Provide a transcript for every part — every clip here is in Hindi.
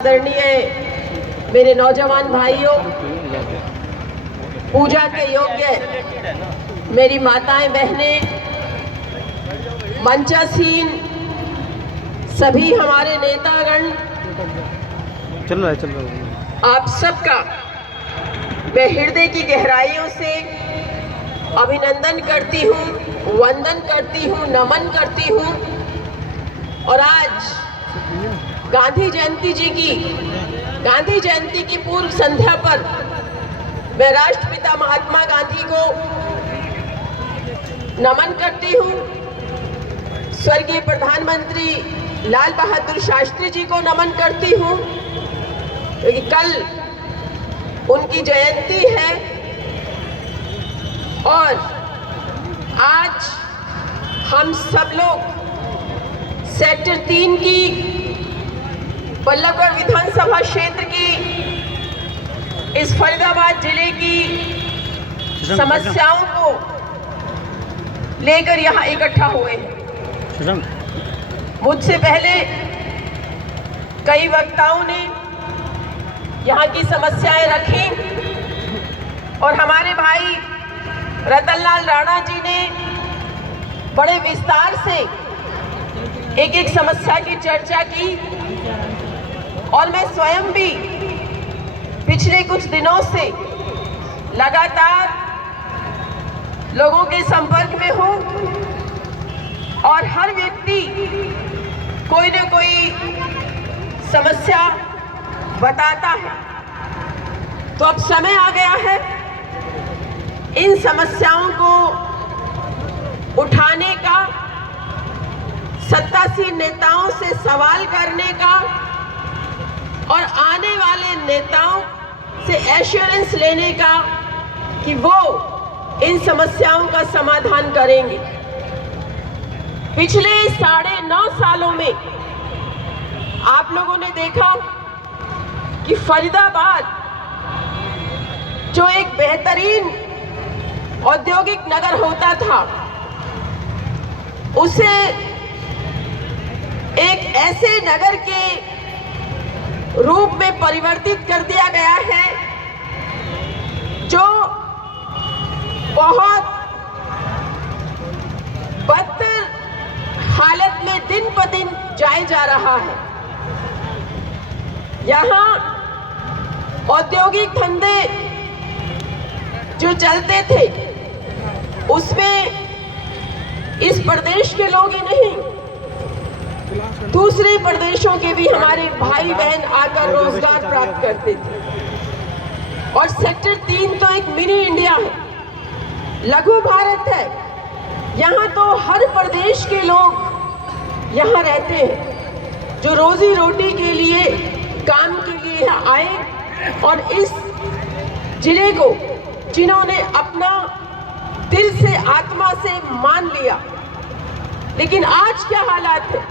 आदरणीय मेरे नौजवान भाइयों, पूजा के योग्य मेरी माताएं बहनें, मंचासीन सभी हमारे नेतागण, चल रहा है। आप सबका मैं हृदय की गहराइयों से अभिनंदन करती हूँ, वंदन करती हूँ, नमन करती हूँ। और आज गांधी जयंती की पूर्व संध्या पर मैं राष्ट्रपिता महात्मा गांधी को नमन करती हूँ। स्वर्गीय प्रधानमंत्री लाल बहादुर शास्त्री जी को नमन करती हूँ, क्योंकि कल उनकी जयंती है। और आज हम सब लोग सेक्टर 3 की बल्लभगढ़ विधानसभा क्षेत्र की इस फरीदाबाद जिले की समस्याओं को लेकर यहाँ इकट्ठा हुए हैं। मुझसे पहले कई वक्ताओं ने यहाँ की समस्याएं रखी और हमारे भाई रतनलाल राणा जी ने बड़े विस्तार से एक एक समस्या की चर्चा की। और मैं स्वयं भी पिछले कुछ दिनों से लगातार लोगों के संपर्क में हूँ और हर व्यक्ति कोई न कोई समस्या बताता है। तो अब समय आ गया है इन समस्याओं को उठाने का, सत्तासीन नेताओं से सवाल करने का और आने वाले नेताओं से एश्योरेंस लेने का कि वो इन समस्याओं का समाधान करेंगे। पिछले 9.5 सालों में आप लोगों ने देखा कि फरीदाबाद जो एक बेहतरीन औद्योगिक नगर होता था, उसे एक ऐसे नगर के रूप में परिवर्तित कर दिया गया है जो बहुत बदतर हालत में दिन ब दिन जाए जा रहा है। यहाँ औद्योगिक धंधे जो चलते थे उसमें इस प्रदेश के लोग ही नहीं, दूसरे प्रदेशों के भी हमारे भाई बहन आकर रोजगार प्राप्त करते थे। और सेक्टर 3 तो एक मिनी इंडिया है, लघु भारत है। यहाँ तो हर प्रदेश के लोग यहाँ रहते हैं, जो रोजी रोटी के लिए, काम के लिए यहाँ आए और इस जिले को जिन्होंने अपना दिल से, आत्मा से मान लिया। लेकिन आज क्या हालात है?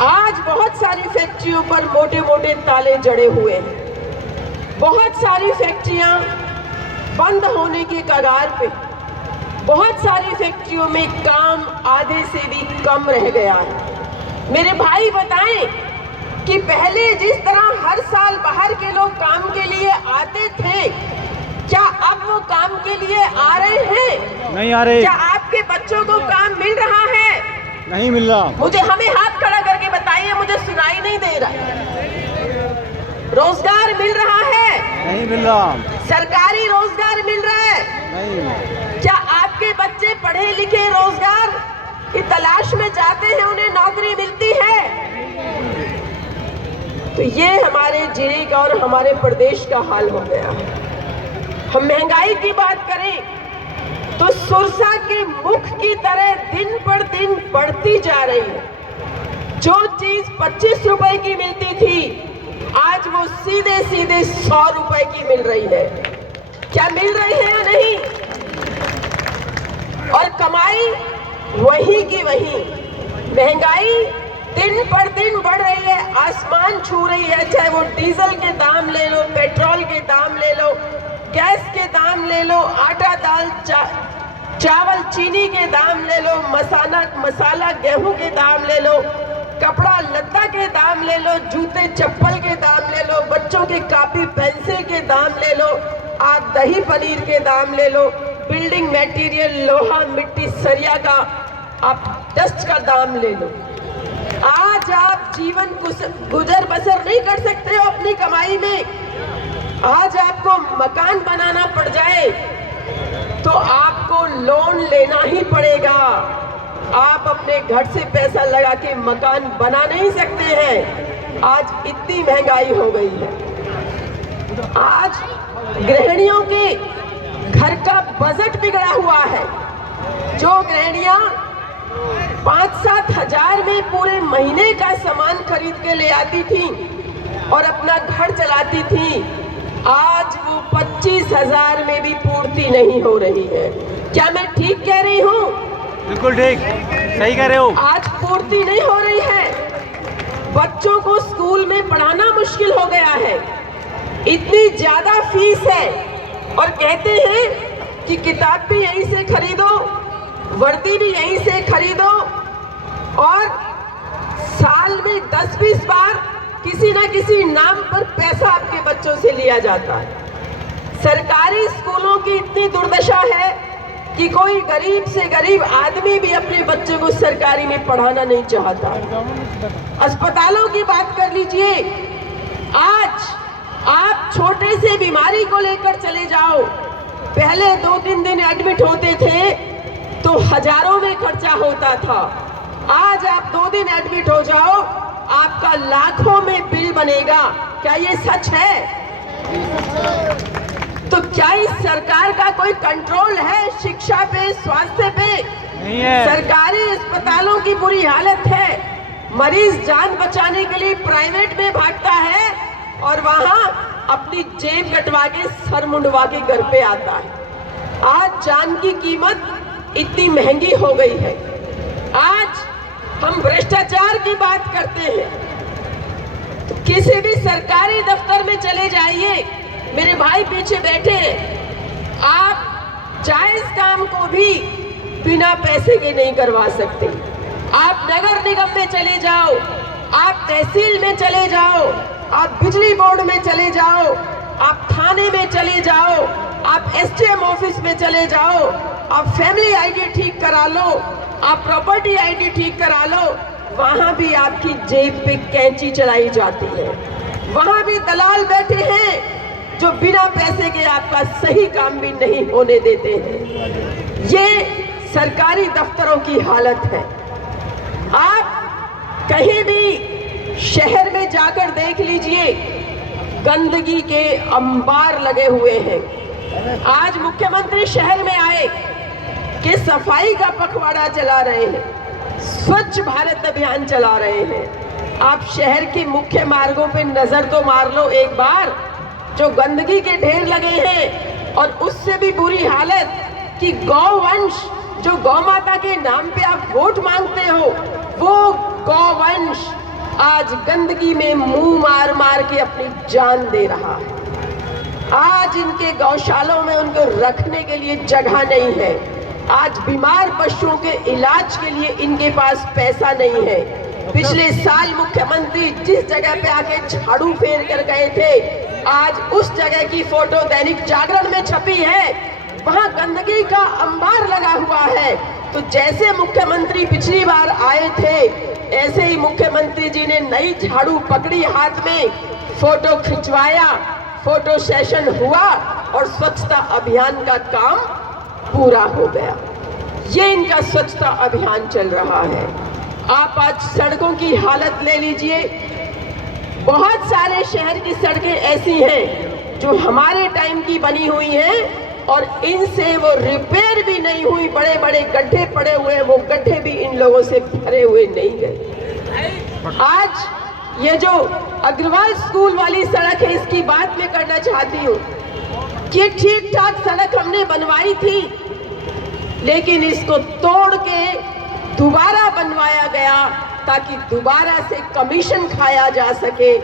आज बहुत सारी फैक्ट्रियों पर मोटे मोटे ताले जड़े हुए हैं, बहुत सारी फैक्ट्रियां बंद होने के कगार पे, बहुत सारी फैक्ट्रियों में काम आधे से भी कम रह गया है। मेरे भाई बताएं कि पहले जिस तरह हर साल बाहर के लोग काम के लिए आते थे, क्या अब वो काम के लिए आ रहे हैं? नहीं आ रहे। क्या आपके बच्चों को काम मिल रहा है? नहीं मिल रहा। मुझे हमें हाथ खड़ा करके बताइए, मुझे सुनाई नहीं दे रहा। रोजगार मिल रहा है? नहीं मिल रहा। सरकारी रोजगार मिल रहा है? नहीं। क्या आपके बच्चे पढ़े लिखे रोजगार की तलाश में जाते हैं, उन्हें नौकरी मिलती है? तो ये हमारे जिले का और हमारे प्रदेश का हाल हो गया है। हम महंगाई की बात करें तो सुरसा के मुख की तरह दिन पर दिन बढ़ती जा रही है। जो चीज 25 रुपए की मिलती थी, आज वो सीधे सीधे 100 रुपए की मिल रही है। क्या मिल रही है या नहीं? और कमाई वही की वही, महंगाई दिन पर दिन बढ़ रही है, आसमान छू रही है। चाहे वो डीजल के दाम ले लो, पेट्रोल के दाम ले लो, गैस के दाम ले लो, आटा दाल चावल चीनी के दाम ले लो, मसाला गेहूं के दाम ले लो, कपड़ा लत्ता के दाम ले लो, जूते चप्पल के दाम ले लो, बच्चों के कॉपी पेंसिल के दाम ले लो, आप दही पनीर के दाम ले लो, बिल्डिंग मटेरियल लोहा मिट्टी सरिया का आप डस्ट का दाम ले लो। आज आप जीवन गुजर बसर नहीं कर सकते हो अपनी कमाई में। आज आपको मकान बनाना पड़ जाए तो आपको लोन लेना ही पड़ेगा। आप अपने घर से पैसा लगा के मकान बना नहीं सकते हैं। आज इतनी महंगाई हो गई है। आज गृहिणियों के घर का बजट बिगड़ा हुआ है। जो गृहिणियां 5-7 हजार में पूरे महीने का सामान खरीद के ले आती थी और अपना घर चलाती थी, आज वो 25,000 में भी पूर्ति नहीं हो रही है। क्या मैं ठीक कह रही हूँ? बिल्कुल ठीक, सही कह रहे हो। आज पूर्ति नहीं हो रही है। बच्चों को स्कूल में पढ़ाना मुश्किल हो गया है। इतनी ज्यादा फीस है और कहते हैं कि किताब भी यहीं से खरीदो, वर्दी भी यहीं से खरीदो, और साल में 10-20 बार किसी ना किसी नाम पर पैसा आपके बच्चों से लिया जाता है। सरकारी स्कूलों की इतनी दुर्दशा है कि कोई गरीब से गरीब आदमी भी अपने बच्चे को सरकारी में पढ़ाना नहीं चाहता। अस्पतालों की बात कर लीजिए। आज आप छोटे से बीमारी को लेकर चले जाओ, पहले 2-3 दिन एडमिट होते थे तो हजारों में खर्चा होता था। आज आप 2 दिन एडमिट हो जाओ, आपका लाखों में बिल बनेगा। क्या ये सच है? तो क्या इस सरकार का कोई कंट्रोल है शिक्षा पे, स्वास्थ्य पे? नहीं है। सरकारी अस्पतालों की बुरी हालत है। मरीज जान बचाने के लिए प्राइवेट में भागता है और वहां अपनी जेब कटवा के सर मुंडवा के घर पे आता है। आज जान की कीमत इतनी महंगी हो गई है। आज हम भ्रष्टाचार की बात करते हैं तो किसी भी सरकारी दफ्तर में चले जाइए, मेरे भाई पीछे बैठे हैं, आप जायज काम को भी बिना पैसे के नहीं करवा सकते। आप नगर निगम में चले जाओ, आप तहसील में चले जाओ, आप बिजली बोर्ड में चले जाओ, आप थाने में चले जाओ, आप एसडीएम ऑफिस में चले जाओ, आप फैमिली आईडी ठीक करा लो, आप प्रॉपर्टी आईडी ठीक करा लो, वहां भी आपकी जेब पे कैंची चलाई जाती है। वहां भी दलाल बैठे हैं जो बिना पैसे के आपका सही काम भी नहीं होने देते हैं। ये सरकारी दफ्तरों की हालत है। आप कहीं भी शहर में जाकर देख लीजिए, गंदगी के अंबार लगे हुए हैं। आज मुख्यमंत्री शहर में आए कि सफाई का पखवाड़ा चला रहे हैं, स्वच्छ भारत अभियान चला रहे हैं। आप शहर के मुख्य मार्गों पे नजर तो मार लो एक बार, जो गंदगी के ढेर लगे हैं। और उससे भी बुरी हालत कि गौवंश, जो गौ माता के नाम पे आप वोट मांगते हो, वो गौवंश आज गंदगी में मुंह मार मार के अपनी जान दे रहा है। आज इनके गौशालों में उनको रखने के लिए जगह नहीं है। आज बीमार पशुओं के इलाज के लिए इनके पास पैसा नहीं है। पिछले साल मुख्यमंत्री जिस जगह पे आके झाड़ू फेर कर गए थे, आज उस जगह की फोटो दैनिक जागरण में छपी है। वहां गंदगी का अंबार लगा हुआ है। तो जैसे मुख्यमंत्री पिछली बार आए थे, ऐसे ही मुख्यमंत्री जी ने नई झाड़ू पकड़ी हाथ में, फोटो खिंचवाया, फोटो सेशन हुआ और स्वच्छता अभियान का काम पूरा हो गया। ये इनका स्वच्छता अभियान चल रहा है। आप आज सड़कों की हालत ले लीजिए। बहुत सारे शहर की सड़कें ऐसी हैं जो हमारे टाइम की बनी हुई हैं और इनसे वो रिपेयर भी नहीं हुई, बड़े बड़े गड्ढे पड़े हुए हैं, वो गड्ढे भी इन लोगों से भरे हुए नहीं गए। आज ये जो अग्रवाल स्कूल वाली सड़क है, इसकी बात मैं करना चाहती हूँ कि ठीक ठाक सड़क हमने बनवाई थी, लेकिन इसको तोड़ के दोबारा बनवाया गया ताकि दोबारा से कमीशन खाया जा सके,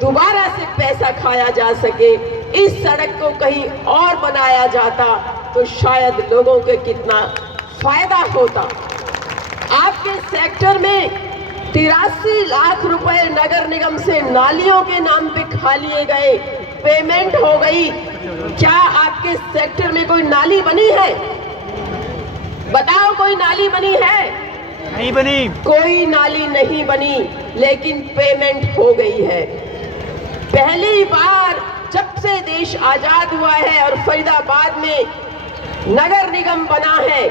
दोबारा से पैसा खाया जा सके। इस सड़क को कहीं और बनाया जाता तो शायद लोगों को कितना फायदा होता। आपके सेक्टर में 83 लाख रुपए नगर निगम से नालियों के नाम पे खा लिए गए, पेमेंट हो गई। क्या आपके सेक्टर में कोई नाली बनी है? बताओ, कोई नाली बनी है? नहीं बनी। कोई नाली नहीं बनी, लेकिन पेमेंट हो गई है। पहली बार जब से देश आजाद हुआ है और फरीदाबाद में नगर निगम बना है,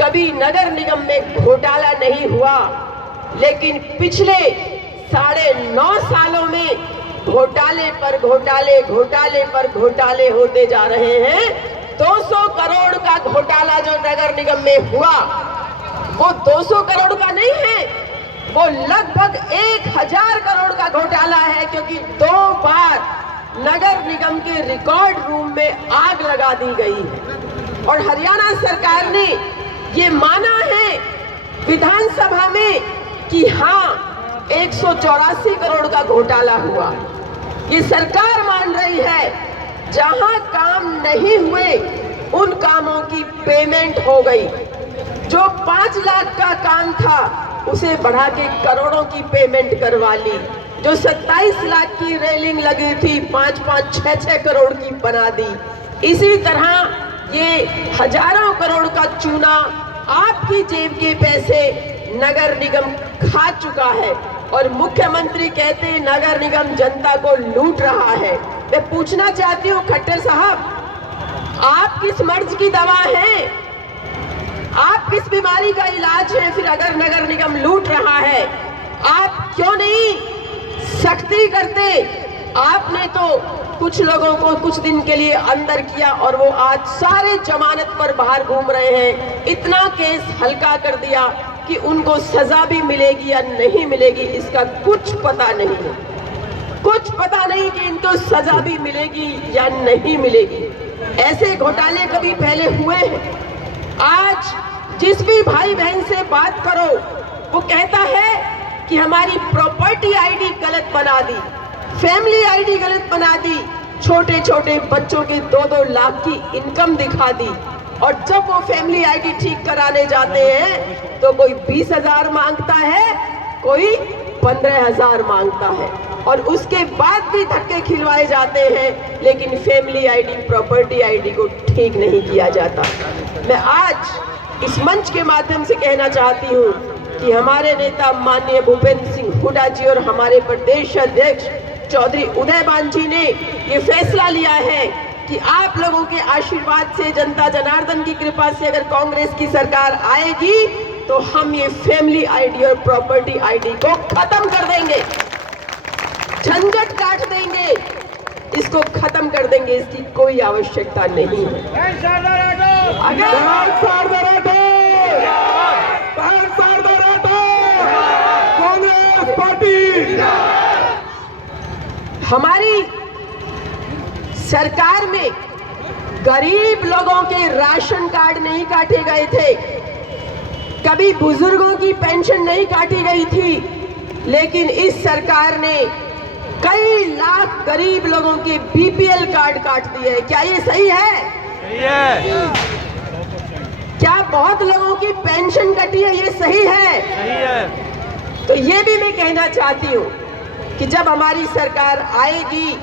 कभी नगर निगम में घोटाला नहीं हुआ, लेकिन पिछले 9.5 सालों में घोटाले पर घोटाले, घोटाले पर घोटाले होते जा रहे हैं। 200 करोड़ का घोटाला जो नगर निगम में हुआ, वो 200 करोड़ का नहीं है, वो लगभग 1000 करोड़ का घोटाला है, क्योंकि 2 बार नगर निगम के रिकॉर्ड रूम में आग लगा दी गई है। और हरियाणा सरकार ने ये माना है विधानसभा में कि हाँ 184 करोड़ का घोटाला हुआ। ये सरकार मान रही है जहां काम नहीं हुए उन कामों की पेमेंट हो गई। जो 5 लाख का काम था उसे बढ़ा के करोड़ों की पेमेंट करवा ली। जो 27 लाख की रेलिंग लगी थी 5-5, 6-6 करोड़ की बना दी। इसी तरह ये हजारों करोड़ का चूना, आपकी जेब के पैसे नगर निगम खा चुका है। और मुख्यमंत्री कहते हैं नगर निगम जनता को लूट रहा है। मैं पूछना चाहती हूँ खट्टर साहब, आप किस मर्ज की दवा हैं? आप किस बीमारी का इलाज है? फिर अगर नगर निगम लूट रहा है, आप क्यों नहीं सख्ती करते? आपने तो कुछ लोगों को कुछ दिन के लिए अंदर किया और वो आज सारे जमानत पर बाहर घूम रहे हैं। इतना केस हल्का कर दिया कि उनको सजा भी मिलेगी या नहीं मिलेगी इसका कुछ पता नहीं है। कुछ पता नहीं कि इनको सजा भी मिलेगी या नहीं मिलेगी। ऐसे घोटाले कभी पहले हुए हैं? आज जिस भी भाई बहन से बात करो वो कहता है कि हमारी प्रॉपर्टी आईडी गलत बना दी, फैमिली आईडी गलत बना दी, छोटे छोटे बच्चों के 2-2 लाख की इनकम दिखा दी। और जब वो फैमिली आईडी ठीक कराने जाते हैं तो कोई 20,000 मांगता है, कोई 15,000 मांगता है, और उसके बाद भी धक्के खिलवाए जाते हैं, लेकिन फैमिली आईडी, प्रॉपर्टी आईडी को ठीक नहीं किया जाता। मैं आज इस मंच के माध्यम से कहना चाहती हूँ कि हमारे नेता माननीय भूपेंद्र सिंह हुड्डा जी और हमारे प्रदेश अध्यक्ष चौधरी उदयभान जी ने ये फैसला लिया है कि आप लोगों के आशीर्वाद से, जनता जनार्दन की कृपा से अगर कांग्रेस की सरकार आएगी तो हम ये फैमिली आईडी और प्रॉपर्टी आईडी को खत्म कर देंगे, झंझट काट देंगे, इसको खत्म कर देंगे। इसकी कोई आवश्यकता नहीं है। कांग्रेस पार्टी, हमारी सरकार में गरीब लोगों के राशन कार्ड नहीं काटे गए थे, कभी बुजुर्गों की पेंशन नहीं काटी गई थी, लेकिन इस सरकार ने कई लाख गरीब लोगों के बीपीएल कार्ड काट दिए। क्या ये सही है? सही है। क्या बहुत लोगों की पेंशन कटी है? ये सही है? सही है। तो ये भी मैं कहना चाहती हूँ कि जब हमारी सरकार आएगी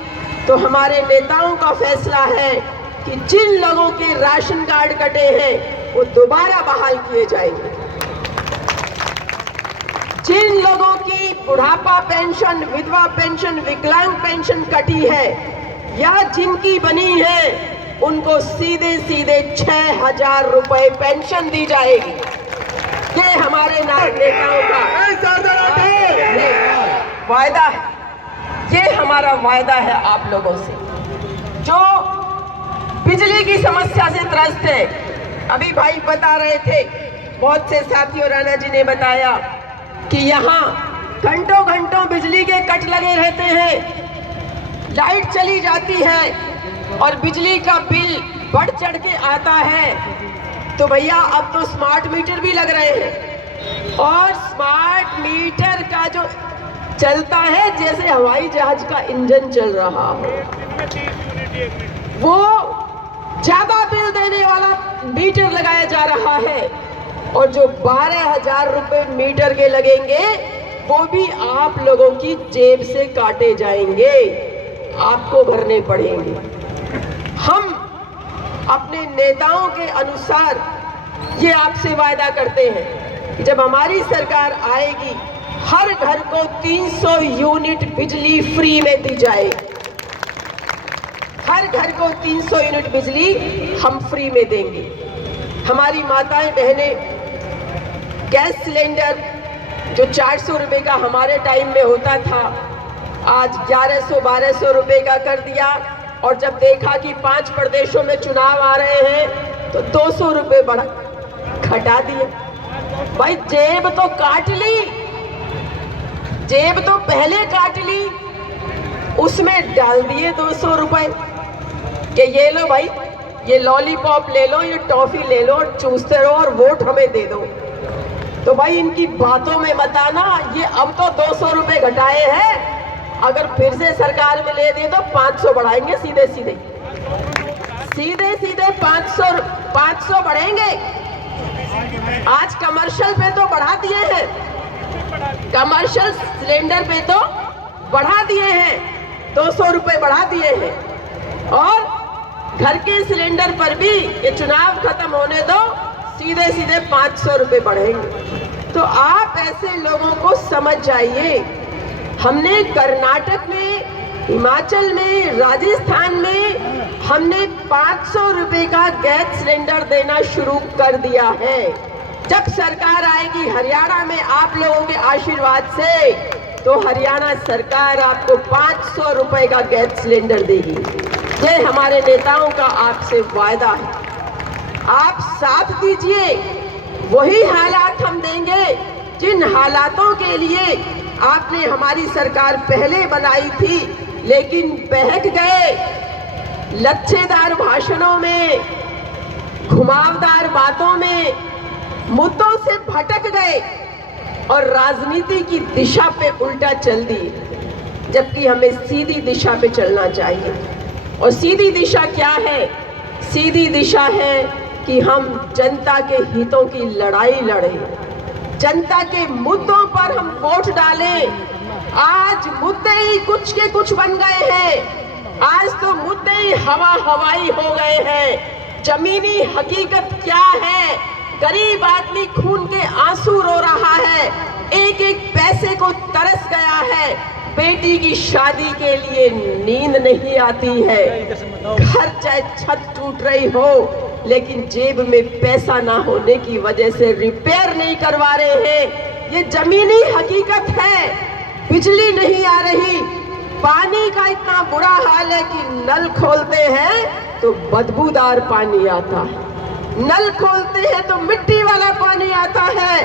तो हमारे नेताओं का फैसला है कि जिन लोगों के राशन कार्ड कटे हैं वो दोबारा बहाल किए जाएंगे। जिन लोगों की बुढ़ापा पेंशन, विधवा पेंशन, विकलांग पेंशन कटी है या जिनकी बनी है, उनको सीधे सीधे 6,000 रुपए पेंशन दी जाएगी। ये हमारे नेताओं का वायदा है, ये हमारा वायदा है आप लोगों से। जो बिजली की समस्या से त्रस्त है, अभी भाई बता रहे थे, बहुत से साथियों, राणा जी ने बताया कि यहाँ घंटों घंटों बिजली के कट लगे रहते हैं, लाइट चली जाती है और बिजली का बिल बढ़ चढ़ के आता है। तो भैया अब तो स्मार्ट मीटर भी लग रहे हैं, और स्मार्ट मीटर का जो चलता है जैसे हवाई जहाज का इंजन चल रहा हो, वो ज्यादा बिल देने वाला मीटर लगाया जा रहा है। और जो 12,000 रुपए मीटर के लगेंगे वो भी आप लोगों की जेब से काटे जाएंगे, आपको भरने पड़ेंगे। हम अपने नेताओं के अनुसार ये आपसे वायदा करते हैं कि जब हमारी सरकार आएगी हर घर को 300 यूनिट बिजली फ्री में दी जाएगी। हर घर को 300 यूनिट बिजली हम फ्री में देंगे। हमारी माताएं बहनें गैस सिलेंडर जो 400 रुपए का हमारे टाइम में होता था, आज 1100-1200 रुपए का कर दिया। और जब देखा कि 5 प्रदेशों में चुनाव आ रहे हैं तो 200 रुपए बढ़ा घटा दिए। भाई जेब तो काट ली, जेब तो पहले काट ली, उसमें डाल दिए 200 रुपए कि ये लो भाई, ये लॉलीपॉप ले लो, ये टॉफी ले लो, चूसते रहो और वोट हमें दे दो। तो भाई इनकी बातों में मत आना, ये अब तो 200 रुपए घटाए हैं, अगर फिर से सरकार में ले दे तो 500 बढ़ाएंगे सीधे सीधे 500 बढ़ेंगे। आज कमर्शियल पे तो बढ़ा दिए हैं, कमर्शियल सिलेंडर पे तो बढ़ा दिए हैं, 200 रुपए बढ़ा दिए हैं। और घर के सिलेंडर पर भी ये चुनाव खत्म होने दो, सीधे सीधे 500 रुपए बढ़ेंगे। तो आप ऐसे लोगों को समझ जाइए। हमने कर्नाटक में, हिमाचल में, राजस्थान में हमने 500 रुपए का गैस सिलेंडर देना शुरू कर दिया है। जब सरकार आएगी हरियाणा में आप लोगों के आशीर्वाद से, तो हरियाणा सरकार आपको 500 रुपए का गैस सिलेंडर देगी। ये हमारे नेताओं का आपसे वायदा है। आप साथ दीजिए, वही हालात हम देंगे जिन हालातों के लिए आपने हमारी सरकार पहले बनाई थी, लेकिन बहक गए लच्छेदार भाषणों में, घुमावदार बातों में, मुद्दों से भटक गए और राजनीति की दिशा पे उल्टा चल दिए, जबकि हमें सीधी दिशा पे चलना चाहिए। और सीधी दिशा क्या है? सीधी दिशा है कि हम जनता के हितों की लड़ाई लड़ें, जनता के मुद्दों पर हम वोट डालें। आज मुद्दे ही कुछ के कुछ बन गए हैं, आज तो मुद्दे ही हवाई हो गए हैं। जमीनी हकीकत क्या है? गरीब आदमी खून के आंसू रो रहा है, एक एक पैसे को तरस गया है, बेटी की शादी के लिए नींद नहीं आती है, घर चाहे छत टूट रही हो लेकिन जेब में पैसा ना होने की वजह से रिपेयर नहीं करवा रहे हैं। ये जमीनी हकीकत है। बिजली नहीं आ रही, पानी का इतना बुरा हाल है कि नल खोलते हैं तो बदबूदार पानी आता है, नल खोलते हैं तो मिट्टी वाला पानी आता है,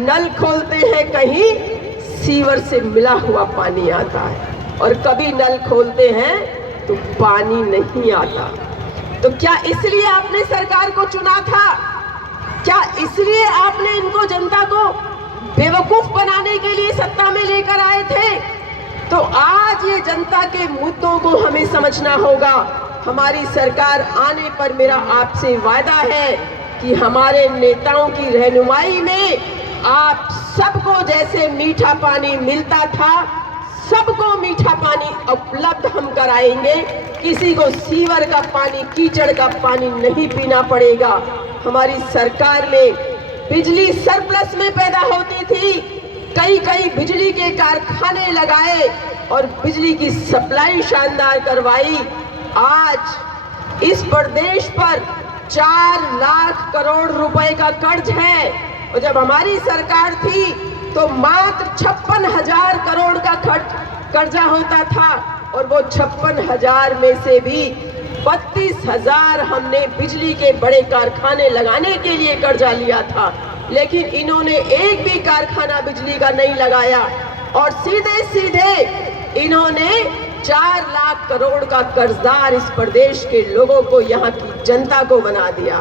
नल खोलते हैं कहीं सीवर से मिला हुआ पानी आता है, और कभी नल खोलते हैं तो पानी नहीं आता। तो क्या इसलिए आपने सरकार को चुना था? क्या इसलिए आपने इनको, जनता को बेवकूफ बनाने के लिए सत्ता में लेकर आए थे? तो आज ये जनता के मुद्दों को हमें समझना होगा। हमारी सरकार आने पर मेरा आपसे वादा है कि हमारे नेताओं की रहनुमाई में आप सबको जैसे मीठा पानी मिलता था, सबको मीठा पानी उपलब्ध हम कराएंगे। किसी को सीवर का पानी, कीचड़ का पानी नहीं पीना पड़ेगा। हमारी सरकार में बिजली सरप्लस में पैदा होती थी, कई बिजली के कारखाने लगाए और बिजली की सप्लाई शानदार करवाई। आज इस प्रदेश पर 4 लाख करोड़ रुपए का कर्ज है, और जब हमारी सरकार थी तो मात्र 56,000 करोड़ का कर्जा होता था, और वो 56,000 में से भी 32,000 हमने बिजली के बड़े कारखाने लगाने के लिए कर्जा लिया था। लेकिन इन्होंने एक भी कारखाना बिजली का नहीं लगाया, और सीधे सीधे इन्होंने 4 लाख करोड़ का कर्जदार इस प्रदेश के लोगों को, यहाँ की जनता को बना दिया।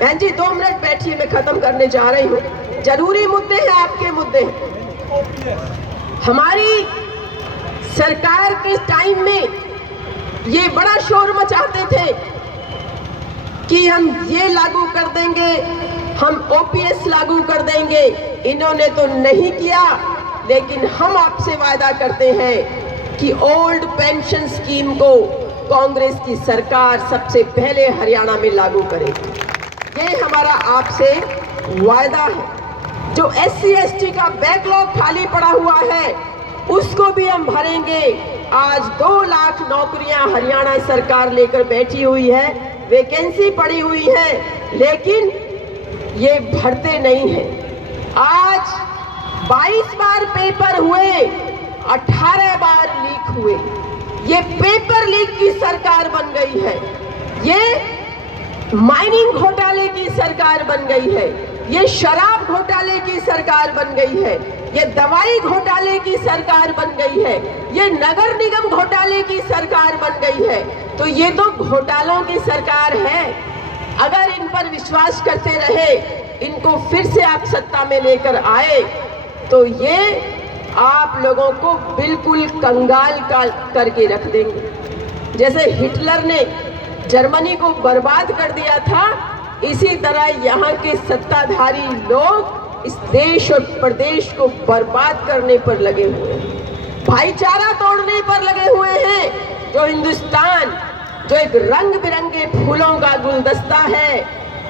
बहन जी 2 मिनट बैठिए, मैं खत्म करने जा रही हूँ। जरूरी मुद्दे हैं, आपके मुद्दे हैं। हमारी सरकार के टाइम में ये बड़ा शोर मचाते थे कि हम ये लागू कर देंगे, हम ओपीएस लागू कर देंगे। इन्होंने तो नहीं किया, लेकिन हम आपसे वादा करते हैं कि ओल्ड पेंशन स्कीम को कांग्रेस की सरकार सबसे पहले हरियाणा में लागू करेगी। ये हमारा आपसे वायदा है। जो SC ST का बैकलॉग खाली पड़ा हुआ है उसको भी हम भरेंगे। आज 2 लाख नौकरियां हरियाणा सरकार लेकर बैठी हुई है, वैकेंसी पड़ी हुई है, लेकिन ये भरते नहीं हैं। आज 22 बार पेपर हुए, 18 बार लीक हुए। ये पेपर लीक की सरकार बन गई है, ये माइनिंग घोटाले की सरकार बन गई है, ये शराब घोटाले की सरकार बन गई है, ये दवाई घोटाले की सरकार बन गई है, ये नगर निगम घोटाले की सरकार बन गई है। तो ये तो घोटालों की सरकार है। अगर इन पर विश्वास करते रहे, इनको फिर से आप सत्ता में लेकर आए, तो ये आप लोगों को बिल्कुल कंगाल करके रख देंगे। जैसे हिटलर ने जर्मनी को बर्बाद कर दिया था, इसी तरह यहाँ के सत्ताधारी लोग इस देश और प्रदेश को बर्बाद करने पर लगे हुए हैं, भाईचारा तोड़ने पर लगे हुए हैं। जो हिंदुस्तान, जो एक रंग बिरंगे फूलों का गुलदस्ता है,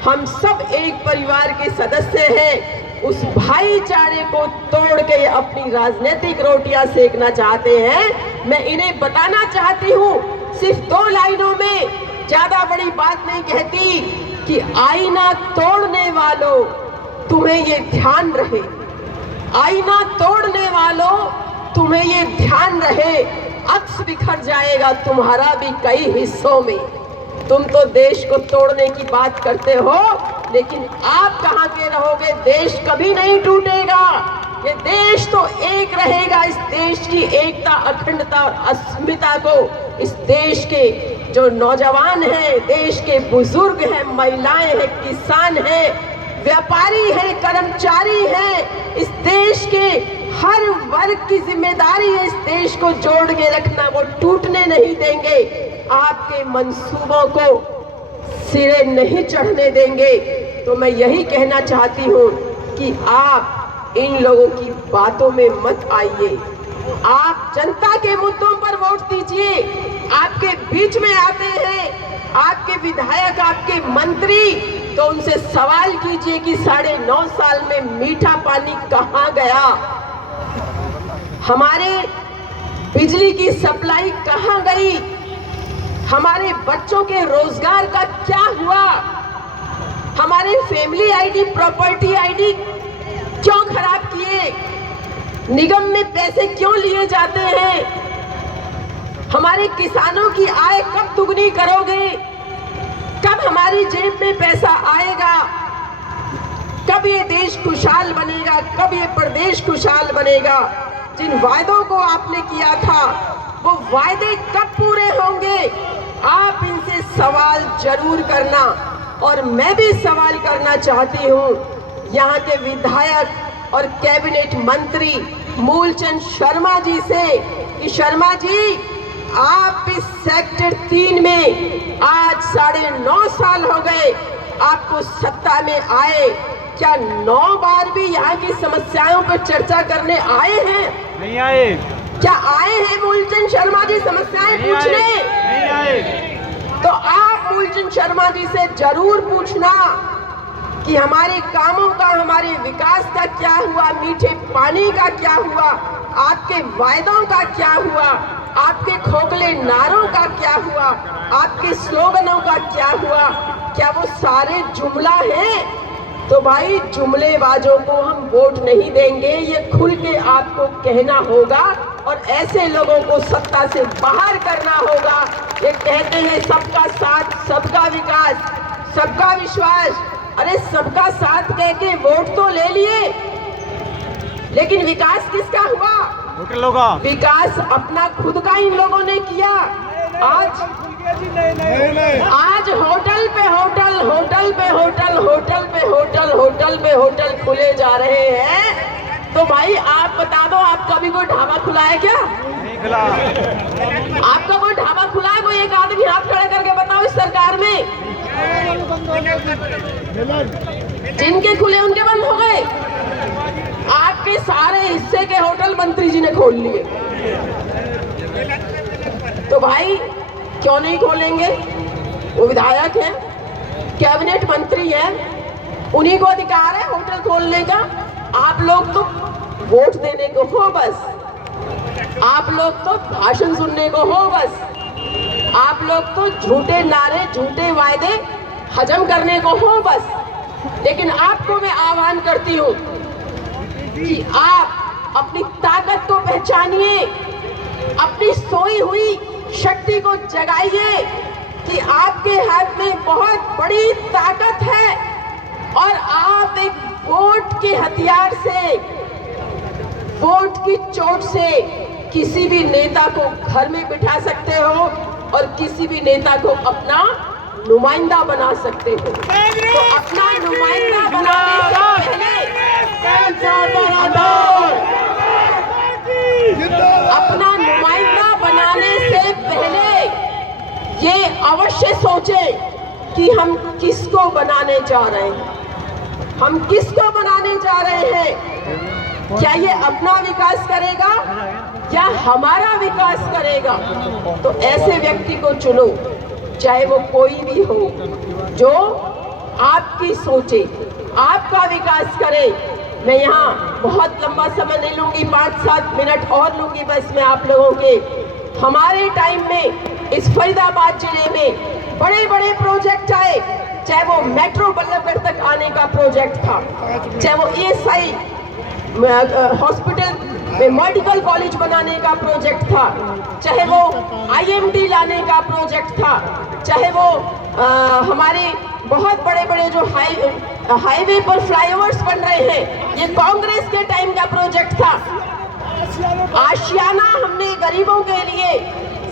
हम सब एक परिवार के सदस्य हैं, उस भाईचारे को तोड़ के अपनी राजनीतिक रोटियां सेकना चाहते हैं। मैं इन्हें बताना चाहती हूँ, सिर्फ 2 लाइनों में, ज्यादा बड़ी बात नहीं कहती, कि आईना तोड़ने वालों तुम्हें ये ध्यान रहे, आईना तोड़ने वालों तुम्हें ये ध्यान रहे, अक्स बिखर जाएगा तुम्हारा भी कई हिस्सों में। तुम तो देश को तोड़ने की बात करते हो, लेकिन आप कहां के रहोगे? देश कभी नहीं टूटेगा, ये देश तो एक रहेगा। इस देश की एकता, अखंडता और अस्मिता को इस देश के जो नौजवान हैं, देश के बुजुर्ग हैं, महिलाएं हैं, किसान हैं, व्यापारी हैं, कर्मचारी हैं, इस देश के हर वर्ग की जिम्मेदारी है इस देश को जोड़ के रखना। वो टूटने नहीं देंगे, आपके मंसूबों को सिरे नहीं चढ़ने देंगे। तो मैं यही कहना चाहती हूँ कि आप इन लोगों की बातों में मत आइए, आप जनता के मुद्दों पर वोट दीजिए। आपके बीच में आते हैं आपके विधायक, आपके मंत्री, तो उनसे सवाल कीजिए कि 9.5 साल में मीठा पानी कहाँ गया, हमारे बिजली की सप्लाई कहाँ गई, हमारे बच्चों के रोजगार का क्या हुआ, हमारे फैमिली आईडी, प्रॉपर्टी आईडी क्यों खराब किए, निगम में पैसे क्यों लिए जाते हैं, हमारे किसानों की आय कब दुगनी करोगे, कब हमारी जेब में पैसा आएगा, कब ये देश खुशहाल बनेगा, कब ये प्रदेश खुशहाल बनेगा। जिन वायदों को आपने किया था वो वायदे कब पूरे होंगे, आप इनसे सवाल जरूर करना। और मैं भी सवाल करना चाहती हूँ यहाँ के विधायक और कैबिनेट मंत्री मूलचंद शर्मा जी से कि शर्मा जी, आप इस सेक्टर 3 में आज 9.5 साल हो गए आपको सत्ता में आए, क्या 9 बार भी यहाँ की समस्याओं पर चर्चा करने आए हैं? नहीं आए। क्या आए हैं मूलचंद शर्मा जी समस्याएं पूछने? नहीं आए। तो आप मूलचंद शर्मा जी से जरूर पूछना कि हमारे कामों का, हमारे विकास का क्या हुआ, मीठे पानी का क्या हुआ, आपके वायदों का क्या हुआ, आपके खोखले नारों का क्या हुआ, आपके स्लोगनों का क्या हुआ, क्या वो सारे जुमला हैं? तो भाई, जुमलेबाजों को हम वोट नहीं देंगे, ये खुल के आपको कहना होगा और ऐसे लोगों को सत्ता से बाहर करना होगा। ये कहते हैं सबका साथ, सबका विकास, सबका विश्वास। अरे सबका साथ कह के वोट तो ले लिए, लेकिन विकास किसका हुआ? होटलों का विकास अपना खुद का इन लोगों ने किया। आज होटल पे होटल, होटल पे होटल, होटल पे होटल, होटल पे होटल खुले जा रहे हैं। तो भाई आप बता दो, आपका भी कोई ढाबा खुला है क्या? नहीं खुला। आपका कोई ढाबा खुला है? कोई एक आदमी हाथ खड़ा करके बताओ इस सरकार में। जिनके खुले उनके बंद हो गए। आपके सारे हिस्से के होटल मंत्री जी ने खोल लिए। तो भाई क्यों नहीं खोलेंगे? वो विधायक हैं, कैबिनेट मंत्री हैं, उन्हीं को अधिकार है होटल खोलने का। आप लोग तो वोट देने को हो बस, आप लोग तो भाषण सुनने को हो बस, आप लोग तो झूठे नारे झूठे वायदे हजम करने को हो बस। लेकिन आपको मैं आह्वान करती हूँ कि आप अपनी ताकत को पहचानिए, अपनी सोई हुई शक्ति को जगाइए कि आपके हाथ में बहुत बड़ी ताकत है और आप एक वोट के हथियार से, वोट की चोट से किसी भी नेता को घर में बिठा सकते हो और किसी भी नेता को अपना नुमाइंदा बना सकते हो। तो अपना नुमाइंदा बनाने से अपना नुमाइंदा बनाने से पहले ये अवश्य सोचें कि हम किसको बनाने जा रहे हैं, हम किसको बनाने जा रहे हैं। क्या ये अपना विकास करेगा या हमारा विकास करेगा? तो ऐसे व्यक्ति को चुनो, चाहे वो कोई भी हो, जो आपकी सोचे, आपका विकास करे। मैं यहाँ बहुत लंबा समय नहीं लूंगी, 5-7 मिनट और लूंगी बस मैं आप लोगों के। हमारे टाइम में इस फरीदाबाद जिले में बड़े बड़े प्रोजेक्ट आए, चाहे वो मेट्रो बल्लभगढ़ तक आने का प्रोजेक्ट था, चाहे वो ESI हॉस्पिटल में मेडिकल कॉलेज बनाने का प्रोजेक्ट था, चाहे वो IMD लाने का प्रोजेक्ट था, चाहे वो हमारे बहुत बड़े बड़े जो हाईवे पर फ्लाईओवर्स बन रहे हैं, ये कांग्रेस के टाइम का प्रोजेक्ट था। आशियाना हमने गरीबों के लिए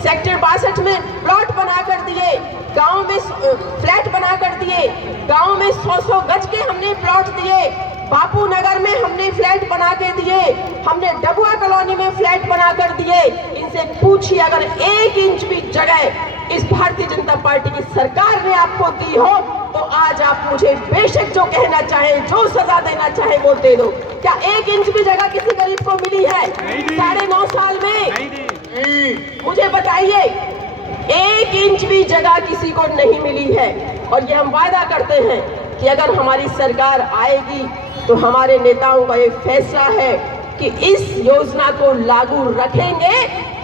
सेक्टर 62 में प्लॉट बना कर दिए, गांव में फ्लैट बना कर दिए, गांव में 100-100 गज के हमने प्लॉट दिए, बापू नगर में हमने फ्लैट बना के दिए, हमने डबुआ कॉलोनी में फ्लैट बना कर दिए। इनसे पूछिए अगर 1 इंच भी जगह इस भारतीय जनता पार्टी की सरकार ने आपको दी हो तो आज आप मुझे बेशक जो कहना चाहें, जो सजा देना चाहे वो दे दो। क्या 1 इंच भी जगह किसी गरीब को मिली है 9.5 साल में? मुझे बताइए, 1 इंच भी जगह किसी को नहीं मिली है। और ये हम वादा करते हैं कि अगर हमारी सरकार आएगी तो हमारे नेताओं का ये फैसला है कि इस योजना को लागू रखेंगे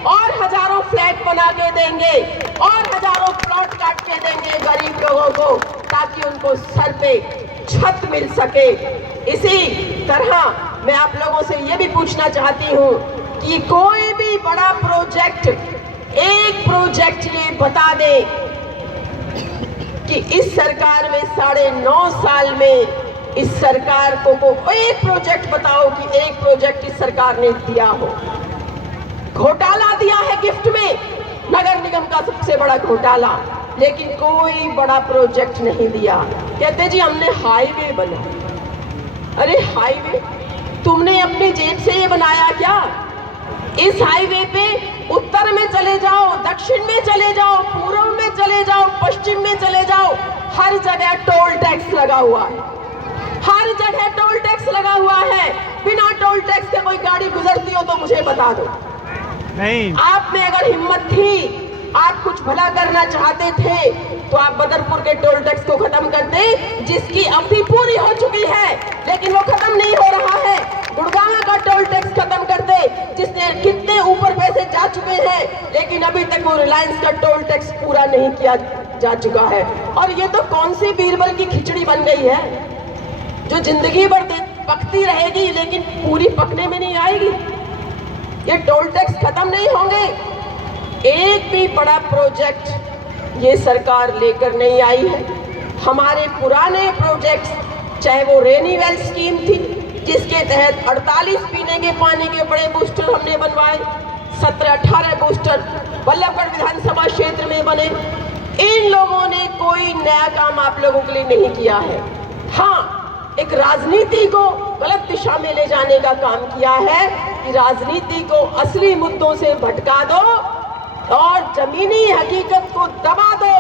और हजारों फ्लैट बना के देंगे और हजारों प्लॉट काट के देंगे गरीब लोगों को, ताकि उनको सर पे छत मिल सके। इसी तरह मैं आप लोगों से ये भी पूछना चाहती हूँ कि कोई भी बड़ा प्रोजेक्ट, एक प्रोजेक्ट ये बता दे कि इस सरकार में 9.5 साल में इस सरकार को एक प्रोजेक्ट बताओ कि एक प्रोजेक्ट इस सरकार ने दिया हो। घोटाला दिया है गिफ्ट में, नगर निगम का सबसे बड़ा घोटाला, लेकिन कोई बड़ा प्रोजेक्ट नहीं दिया। कहते जी हमने हाईवे बनाया। अरे हाईवे तुमने अपनी जेब से ये बनाया क्या? इस हाईवे पे उत्तर में चले जाओ, दक्षिण में चले जाओ, पूर्व में चले जाओ, पश्चिम में चले जाओ, हर जगह टोल टैक्स लगा हुआ है, हर जगह टोल टैक्स लगा हुआ है। बिना टोल टैक्स के कोई गाड़ी गुजरती हो तो मुझे बता दो। नहीं, आप में अगर हिम्मत थी, आप कुछ भला करना चाहते थे तो आप बदरपुर के टोल टैक्स को खत्म करते, जिसकी अवधि पूरी हो चुकी है लेकिन वो खत्म नहीं हो रहा है। गुड़गांव का टोल टैक्स खत्म करते, जिसने कितने ऊपर पैसे जा चुके हैं, लेकिन अभी तक वो रिलायंस का टोल टैक्स पूरा नहीं किया जा चुका है। और ये तो कौन सी बीरबल की खिचड़ी बन गई है जो जिंदगी भर पकती रहेगी लेकिन पूरी पकने में नहीं आएगी। ये टोल टैक्स खत्म नहीं होंगे। एक भी बड़ा प्रोजेक्ट ये सरकार लेकर नहीं आई है। हमारे पुराने प्रोजेक्ट्स, चाहे वो रेनी वेल स्कीम थी जिसके तहत 48 पीने के पानी के बड़े बूस्टर हमने बनवाए, 17-18 बूस्टर बल्लभगढ़ विधानसभा क्षेत्र में बने। इन लोगों ने कोई नया काम आप लोगों के लिए नहीं किया है। हाँ, एक राजनीति को गलत दिशा में ले जाने का काम किया है कि राजनीति को असली मुद्दों से भटका दो और जमीनी हकीकत को दबा दो,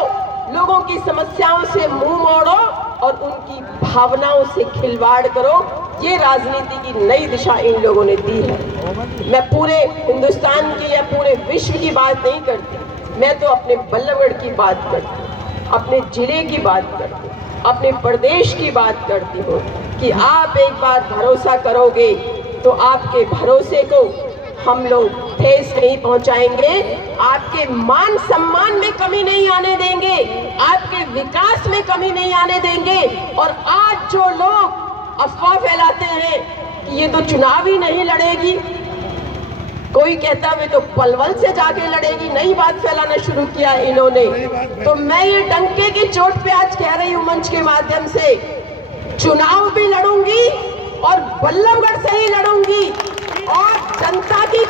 लोगों की समस्याओं से मुंह मोड़ो और उनकी भावनाओं से खिलवाड़ करो। ये राजनीति की नई दिशा इन लोगों ने दी है। मैं पूरे हिंदुस्तान की या पूरे विश्व की बात नहीं करती, मैं तो अपने बल्लभगढ़ की बात करती हूँ, अपने जिले की बात करती हूँ, अपने प्रदेश की बात करती हूँ कि आप एक बार भरोसा करोगे तो आपके भरोसे को हम लोग ठेस नहीं पहुंचाएंगे, आपके मान सम्मान में कमी नहीं आने देंगे, आपके विकास में कमी नहीं आने देंगे। और आज जो लोग अफवाह फैलाते हैं कि ये तो चुनाव ही नहीं लड़ेगी, कोई कहता है तो पलवल से जाके लड़ेगी, नई बात फैलाना शुरू किया इन्होंने। तो मैं ये डंके की चोट पे आज कह रही हूँ मंच के माध्यम से, चुनाव भी लड़ूंगी और बल्लभगढ़ से ही लड़ूंगी और जनता की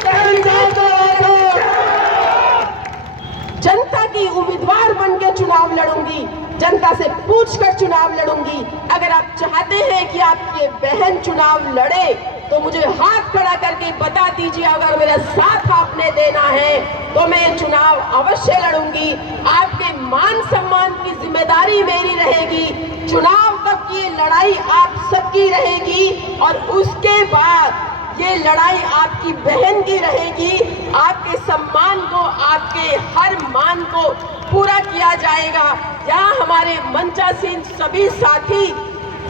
जनता की उम्मीदवार बन के चुनाव लड़ूंगी, जनता से पूछकर चुनाव लड़ूंगी। अगर आप चाहते हैं कि आपकी बहन चुनाव लड़े तो मुझे हाथ खड़ा करके बता दीजिए, अगर मेरा साथ आपने देना है तो मैं ये चुनाव अवश्य लड़ूंगी। आपके मान सम्मान की जिम्मेदारी मेरी रहेगी, चुनाव तक की लड़ाई आप सबकी रहेगी और उसके बाद ये लड़ाई आपकी बहन की रहेगी। आपके सम्मान को, आपके हर मान को पूरा किया जाएगा। यहाँ हमारे मंचासीन सभी साथी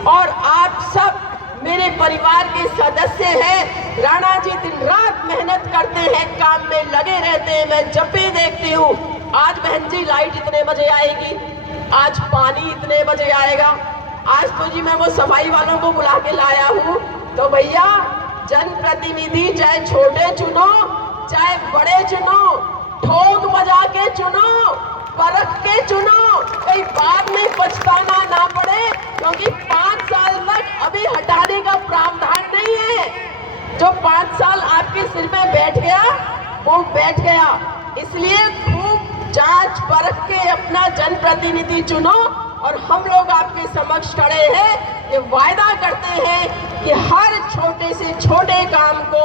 और आप सब मेरे परिवार के सदस्य हैं। राणा जी दिन रात मेहनत करते हैं, काम में लगे रहते हैं, मैं जब भी देखती हूँ। आज बहन जी लाइट इतने बजे आएगी, आज पानी इतने बजे आएगा, आज तो जी मैं वो सफाई वालों को बुला के लाया हूँ। तो भैया जनप्रतिनिधि चाहे छोटे चुनो चाहे बड़े चुनो, ठोक बजा के चुनो, परख के चुनो, कोई बाद में पछताना ना पड़े, क्योंकि 5 साल तक अभी हटाने का प्रावधान नहीं है। जो 5 साल आपके सिर में बैठ गया वो बैठ गया, इसलिए खूब जांच परख के अपना जनप्रतिनिधि चुनो। और हम लोग आपके समक्ष खड़े हैं, ये वायदा करते हैं कि हर छोटे से छोटे काम को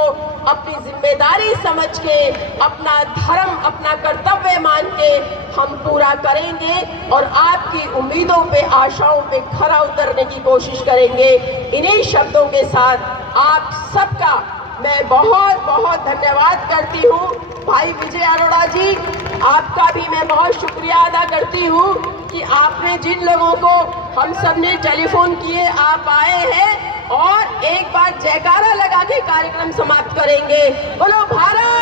अपनी जिम्मेदारी समझ के, अपना धर्म, अपना कर्तव्य मान के हम पूरा करेंगे और आपकी उम्मीदों पे, आशाओं पे खरा उतरने की कोशिश करेंगे। इन्हीं शब्दों के साथ आप सबका मैं बहुत बहुत धन्यवाद करती हूँ। भाई विजय अरोड़ा जी, आपका भी मैं बहुत शुक्रिया अदा करती हूँ कि आपने जिन लोगों को हम सब ने टेलीफोन किए, आप आए हैं और एक बार जयकारा लगा के कार्यक्रम समाप्त करेंगे। बोलो भारत